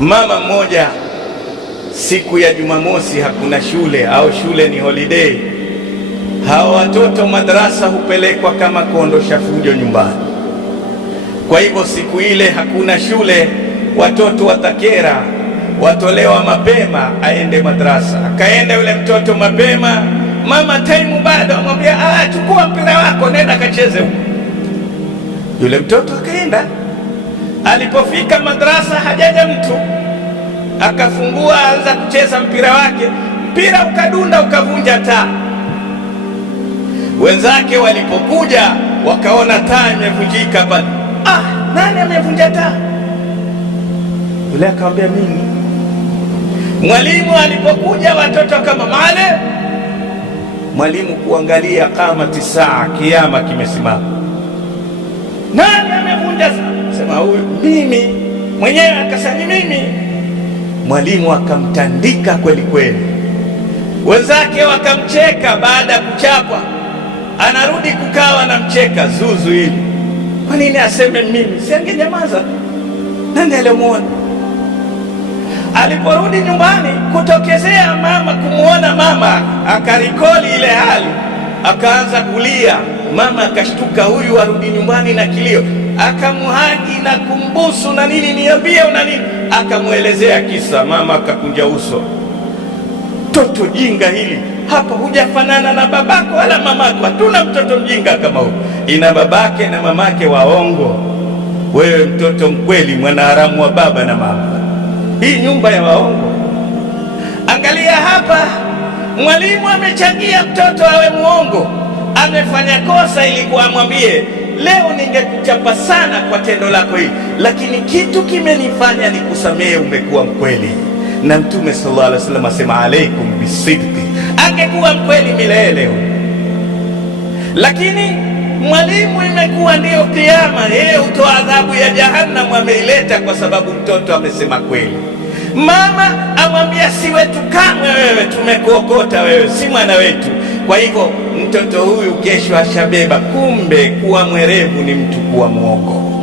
Mama mmoja, siku ya Jumamosi hakuna shule au shule ni holiday, hao watoto madrasa hupelekwa kama kuondosha fujo nyumbani. Kwa hivyo siku ile hakuna shule, watoto watakera, watolewa mapema aende madrasa. Akaenda yule mtoto mapema, mama taimu bado, amwambia chukua mpira wako nenda kacheze huko. Yule mtoto akaenda. Alipofika madrasa hajaja mtu, akafungua anza kucheza mpira wake, mpira ukadunda ukavunja taa. Wenzake walipokuja wakaona taa imevunjika pale. Nani amevunja taa? Yule akamwambia mimi. Mwalimu alipokuja watoto kama male, mwalimu kuangalia kamati saa, kiyama kimesimama. Nani amevunja saa? Sema huyu mimi. Mwenyewe akasema mimi. Mwalimu akamtandika kweli kweli. Wenzake wakamcheka. Baada ya kuchapwa anarudi kukaa anamcheka zuzu hili. Kwa nini aseme mimi? Si angenyamaza? Nani alimuona? Aliporudi nyumbani kutokezea mama, kumuona mama, akarikoli ile hali, akaanza kulia. Mama akashtuka, huyu arudi nyumbani na kilio, akamuhagi na kumbusu na nini, niambie una nini? Akamuelezea kisa. Mama akakunja uso, toto jinga hili, hapa hujafanana na babako wala mamako, hatuna mtoto mjinga kama huyu, ina babake na mamake waongo, wewe mtoto mkweli, mwanaharamu wa baba na mama, hii nyumba ya waongo. Angalia hapa, mwalimu amechangia mtoto awe muongo, amefanya kosa ili kuamwambie leo ningekuchapa sana kwa tendo lako hili, lakini kitu kimenifanya nikusamehe, umekuwa mkweli. Na Mtume sallallahu alaihi wasallam asema alaikum bisidqi, angekuwa mkweli milele. Lakini mwalimu imekuwa ndio kiyama, yeye hutoa adhabu ya jahannam, ameileta kwa sababu mtoto amesema kweli. Mama amwambia si wetu kamwe, wewe tumekuokota, wewe si mwana wetu. Kwa hivyo mtoto huyu kesho ashabeba, kumbe kuwa mwerevu ni mtu kuwa mwongo.